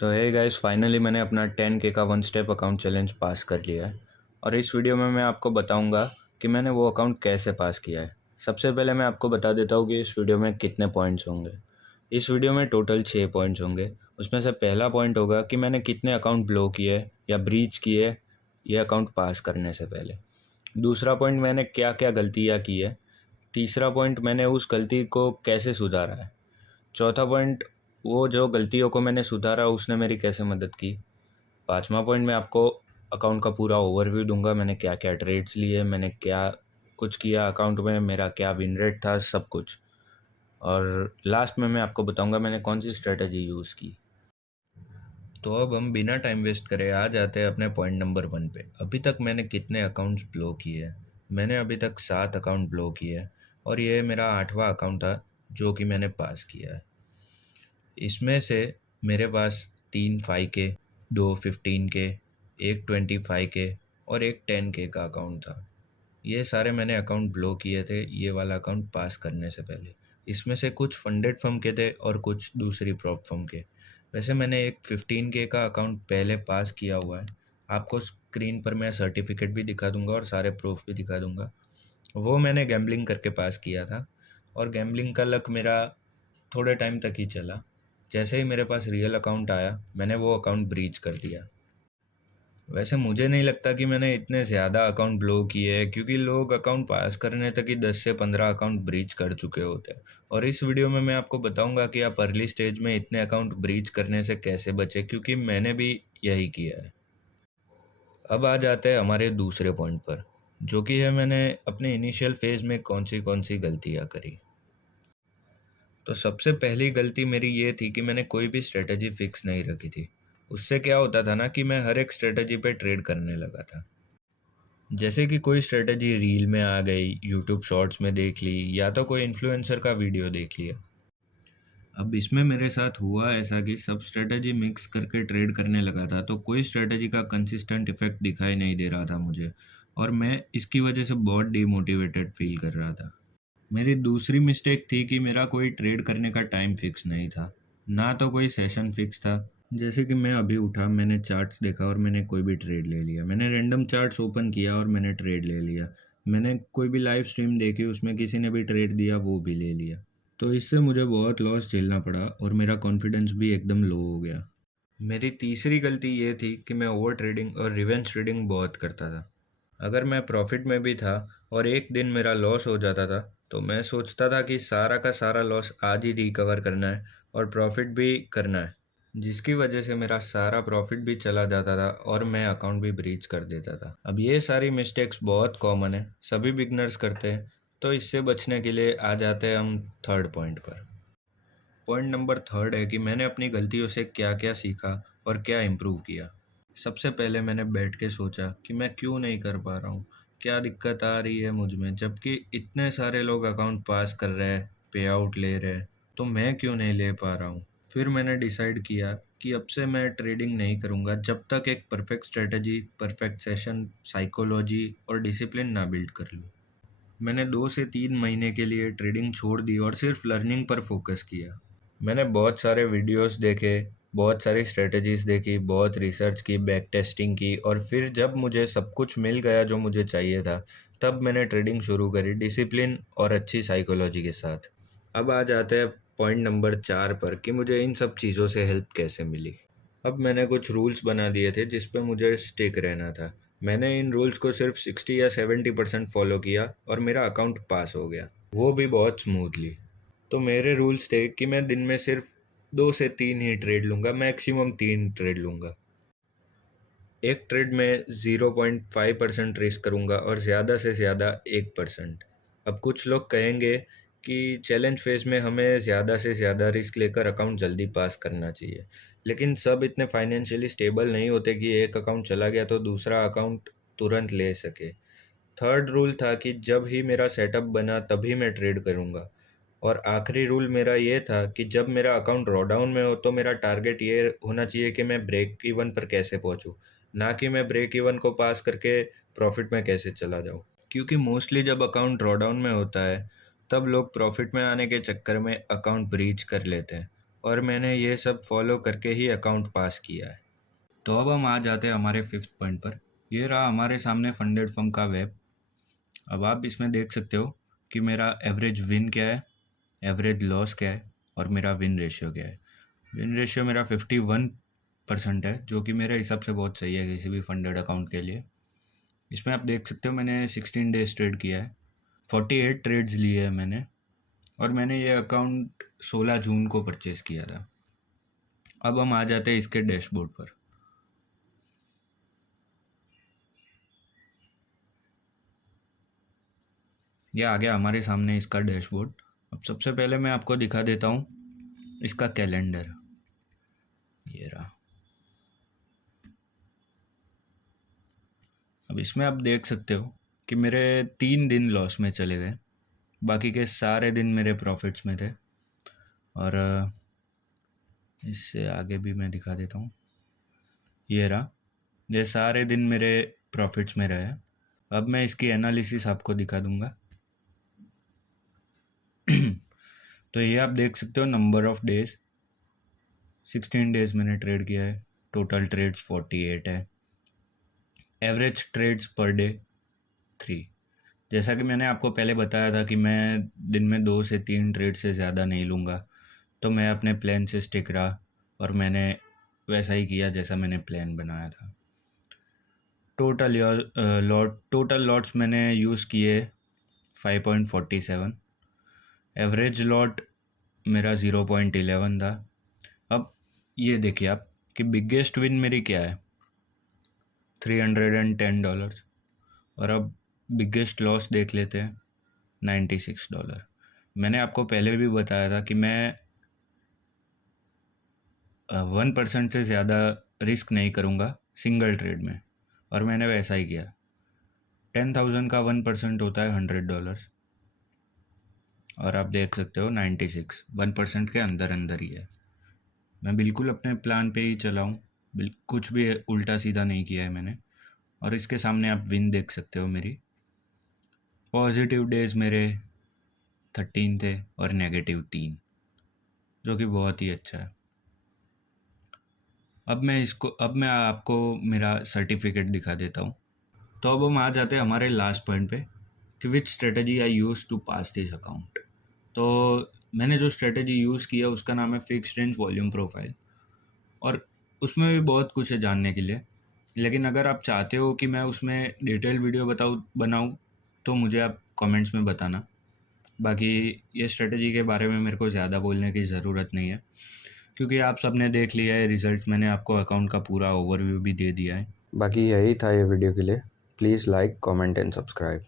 तो hey guys, finally मैंने अपना 10K का वन स्टेप अकाउंट चैलेंज पास कर लिया है। और इस वीडियो में मैं आपको बताऊंगा कि मैंने वो अकाउंट कैसे पास किया है। सबसे पहले मैं आपको बता देता हूँ कि इस वीडियो में कितने पॉइंट्स होंगे। इस वीडियो में टोटल 6 पॉइंट्स होंगे। उसमें से पहला पॉइंट होगा कि मैंने कितने अकाउंट ब्लॉक किए या ब्रीच किए ये अकाउंट पास करने से पहले। दूसरा पॉइंट, मैंने क्या क्या गलतियाँ की है। तीसरा पॉइंट, मैंने उस गलती को कैसे सुधारा है। चौथा पॉइंट, वो जो गलतियों को मैंने सुधारा उसने मेरी कैसे मदद की। पांचवा पॉइंट, मैं आपको अकाउंट का पूरा ओवरव्यू दूंगा, मैंने क्या क्या ट्रेड्स लिए, मैंने क्या कुछ किया अकाउंट में, मेरा क्या विन रेट था, सब कुछ। और लास्ट में मैं आपको बताऊंगा मैंने कौन सी स्ट्रेटजी यूज़ की। तो अब हम बिना टाइम वेस्ट करे आ जाते हैं अपने पॉइंट नंबर 1 पे। अभी तक मैंने कितने अकाउंट्स ब्लॉक किए हैं। मैंने अभी तक 7 अकाउंट ब्लॉक किए हैं और ये मेरा 8वां अकाउंट था जो कि मैंने पास किया है। इसमें से मेरे पास 3 5K, 2 15K, एक 25K और एक 10K का अकाउंट था। ये सारे मैंने अकाउंट ब्लॉक किए थे ये वाला अकाउंट पास करने से पहले। इसमें से कुछ फंडेड फर्म के थे और कुछ दूसरी प्रॉप फर्म के। वैसे मैंने एक 15K का अकाउंट पहले पास किया हुआ है। आपको स्क्रीन पर मैं सर्टिफिकेट भी दिखा दूंगा और सारे प्रूफ भी दिखा दूंगा। वो मैंने गैम्बलिंग करके पास किया था और गैम्बलिंग का लक मेरा थोड़े टाइम तक ही चला। जैसे ही मेरे पास रियल अकाउंट आया मैंने वो अकाउंट ब्रीच कर दिया। वैसे मुझे नहीं लगता कि मैंने इतने ज़्यादा अकाउंट ब्लॉक किए हैं, क्योंकि लोग अकाउंट पास करने तक ही 10 से 15 अकाउंट ब्रीच कर चुके होते हैं। और इस वीडियो में मैं आपको बताऊंगा कि आप अर्ली स्टेज में इतने अकाउंट ब्रीच करने से कैसे बचें, क्योंकि मैंने भी यही किया है। अब आ जाते हैं हमारे दूसरे पॉइंट पर, जो कि है मैंने अपने इनिशियल फेज़ में कौन सी गलतियाँ करी। तो सबसे पहली गलती मेरी ये थी कि मैंने कोई भी स्ट्रेटजी फिक्स नहीं रखी थी। उससे क्या होता था ना कि मैं हर एक स्ट्रेटजी पे ट्रेड करने लगा था। जैसे कि कोई स्ट्रेटजी रील में आ गई, यूट्यूब शॉर्ट्स में देख ली, या तो कोई इन्फ्लुएंसर का वीडियो देख लिया। अब इसमें मेरे साथ हुआ ऐसा कि सब स्ट्रेटजी मिक्स करके ट्रेड करने लगा था, तो कोई स्ट्रेटजी का कंसिस्टेंट इफेक्ट दिखाई नहीं दे रहा था मुझे। और मैं इसकी वजह से बहुत डीमोटिवेटेड फील कर रहा था। मेरी दूसरी मिस्टेक थी कि मेरा कोई ट्रेड करने का टाइम फिक्स नहीं था, ना तो कोई सेशन फिक्स था। जैसे कि मैं अभी उठा, मैंने चार्ट्स देखा और मैंने कोई भी ट्रेड ले लिया। मैंने रैंडम चार्ट्स ओपन किया और मैंने ट्रेड ले लिया। मैंने कोई भी लाइव स्ट्रीम देखी, उसमें किसी ने भी ट्रेड दिया, वो भी ले लिया। तो इससे मुझे बहुत लॉस झेलना पड़ा और मेरा कॉन्फिडेंस भी एकदम लो हो गया। मेरी तीसरी गलती ये थी कि मैं ओवर ट्रेडिंग और रिवेंज ट्रेडिंग बहुत करता था। अगर मैं प्रॉफिट में भी था और एक दिन मेरा लॉस हो जाता था, तो मैं सोचता था कि सारा का सारा लॉस आज ही रिकवर करना है और प्रॉफिट भी करना है, जिसकी वजह से मेरा सारा प्रॉफिट भी चला जाता था और मैं अकाउंट भी ब्रीच कर देता था। अब ये सारी मिस्टेक्स बहुत कॉमन है, सभी बिगनर्स करते हैं। तो इससे बचने के लिए आ जाते हैं हम थर्ड पॉइंट पर। पॉइंट नंबर थर्ड है कि मैंने अपनी गलतियों से क्या क्या सीखा और क्या इम्प्रूव किया। सबसे पहले मैंने बैठ के सोचा कि मैं क्यों नहीं कर पा रहा हूँ, क्या दिक्कत आ रही है मुझ में, जबकि इतने सारे लोग अकाउंट पास कर रहे हैं, पे आउट ले रहे हैं, तो मैं क्यों नहीं ले पा रहा हूँ। फिर मैंने डिसाइड किया कि अब से मैं ट्रेडिंग नहीं करूँगा जब तक एक perfect strategy, perfect session, psychology और डिसिप्लिन ना बिल्ड कर लूँ। मैंने 2 से 3 महीने के लिए ट्रेडिंग छोड़ दी और सिर्फ लर्निंग पर फोकस किया। मैंने बहुत सारे वीडियोस देखे, बहुत सारी स्ट्रेटजीज देखी, बहुत रिसर्च की, बैक टेस्टिंग की, और फिर जब मुझे सब कुछ मिल गया जो मुझे चाहिए था, तब मैंने ट्रेडिंग शुरू करी डिसिप्लिन और अच्छी साइकोलॉजी के साथ। अब आ जाते हैं पॉइंट नंबर 4 पर कि मुझे इन सब चीज़ों से हेल्प कैसे मिली। अब मैंने कुछ रूल्स बना दिए थे जिस पे मुझे स्टिक रहना था। मैंने इन रूल्स को सिर्फ 60 या 70% फॉलो किया और मेरा अकाउंट पास हो गया, वो भी बहुत स्मूथली। तो मेरे रूल्स थे कि मैं दिन में सिर्फ 2 से 3 ही ट्रेड लूँगा, मैक्सिमम 3 ट्रेड लूँगा। एक ट्रेड में 0.5% रिस्क करूँगा और ज़्यादा से ज़्यादा 1%। अब कुछ लोग कहेंगे कि चैलेंज फेज में हमें ज़्यादा से ज़्यादा रिस्क लेकर अकाउंट जल्दी पास करना चाहिए, लेकिन सब इतने फाइनेंशियली स्टेबल नहीं होते कि एक अकाउंट चला गया तो दूसरा अकाउंट तुरंत ले सके। थर्ड रूल था कि जब ही मेरा सेटअप बना तभी मैं ट्रेड करूँगा। और आखिरी रूल मेरा ये था कि जब मेरा अकाउंट ड्रॉ डाउन में हो तो मेरा टारगेट ये होना चाहिए कि मैं ब्रेक इवन पर कैसे पहुंचूं, ना कि मैं ब्रेक इवन को पास करके प्रॉफिट में कैसे चला जाऊं। क्योंकि मोस्टली जब अकाउंट ड्रॉ डाउन में होता है तब लोग प्रॉफिट में आने के चक्कर में अकाउंट ब्रीच कर लेते हैं और मैंने ये सब फॉलो करके ही अकाउंट पास किया है। तो अब हम आ जाते हैं हमारे 5th पॉइंट पर। ये रहा हमारे सामने फंडेड फर्म का वेब। अब आप इसमें देख सकते हो कि मेरा एवरेज विन क्या है, एवरेज लॉस क्या है और मेरा विन रेशियो क्या है। विन रेशियो मेरा 51% है, जो कि मेरे हिसाब से बहुत सही है किसी भी फंडेड अकाउंट के लिए। इसमें आप देख सकते हो मैंने 16 डेज ट्रेड किया है, 48 ट्रेड्स लिए हैं मैंने, और मैंने ये अकाउंट 16 जून को परचेज़ किया था। अब हम आ जाते हैं इसके डैशबोर्ड पर। यह आ गया हमारे सामने इसका डैशबोर्ड। अब सबसे पहले मैं आपको दिखा देता हूँ इसका कैलेंडर। ये रहा। अब इसमें आप देख सकते हो कि मेरे 3 दिन लॉस में चले गए, बाकी के सारे दिन मेरे प्रॉफिट्स में थे। और इससे आगे भी मैं दिखा देता हूँ। ये रहा, ये सारे दिन मेरे प्रॉफिट्स में रहे। अब मैं इसकी एनालिसिस आपको दिखा दूंगा। तो ये आप देख सकते हो नंबर ऑफ़ डेज़, 16 डेज़ मैंने ट्रेड किया है, टोटल ट्रेड्स 48 है, एवरेज ट्रेड्स पर डे 3। जैसा कि मैंने आपको पहले बताया था कि मैं दिन में 2 से 3 ट्रेड से ज़्यादा नहीं लूँगा, तो मैं अपने प्लान से स्टिक रहा और मैंने वैसा ही किया जैसा मैंने प्लान बनाया था। टोटल लॉट्स मैंने यूज़ किए 5.47। एवरेज लॉट मेरा 0.11 था। अब ये देखिए आप कि बिगेस्ट विन मेरी क्या है, $310। और अब बिगेस्ट लॉस देख लेते हैं, $96। मैंने आपको पहले भी बताया था कि मैं 1% से ज़्यादा रिस्क नहीं करूँगा सिंगल ट्रेड में, और मैंने वैसा ही किया। 10,000 का 1% होता है $100, और आप देख सकते हो 96 1% के अंदर अंदर ही है। मैं बिल्कुल अपने प्लान पे ही चला हूँ, कुछ भी उल्टा सीधा नहीं किया है मैंने। और इसके सामने आप विन देख सकते हो मेरी। पॉजिटिव डेज़ मेरे 13 थे और नेगेटिव 3, जो कि बहुत ही अच्छा है। अब मैं आपको मेरा सर्टिफिकेट दिखा देता हूँ। तो अब हम आ जाते हैं हमारे लास्ट पॉइंट पे कि which strategy I use to pass this account. तो मैंने जो स्ट्रेटजी यूज़ किया उसका नाम है फिक्स्ड रेंज वॉल्यूम प्रोफाइल, और उसमें भी बहुत कुछ है जानने के लिए। लेकिन अगर आप चाहते हो कि मैं उसमें डिटेल वीडियो बनाऊँ तो मुझे आप कमेंट्स में बताना। बाकी ये स्ट्रेटजी के बारे में मेरे को ज़्यादा बोलने की ज़रूरत नहीं है, क्योंकि आप सब ने देख लिया है रिज़ल्ट। मैंने आपको अकाउंट का पूरा ओवरव्यू भी दे दिया है। बाकी यही था ये वीडियो के लिए। Please like, comment and subscribe.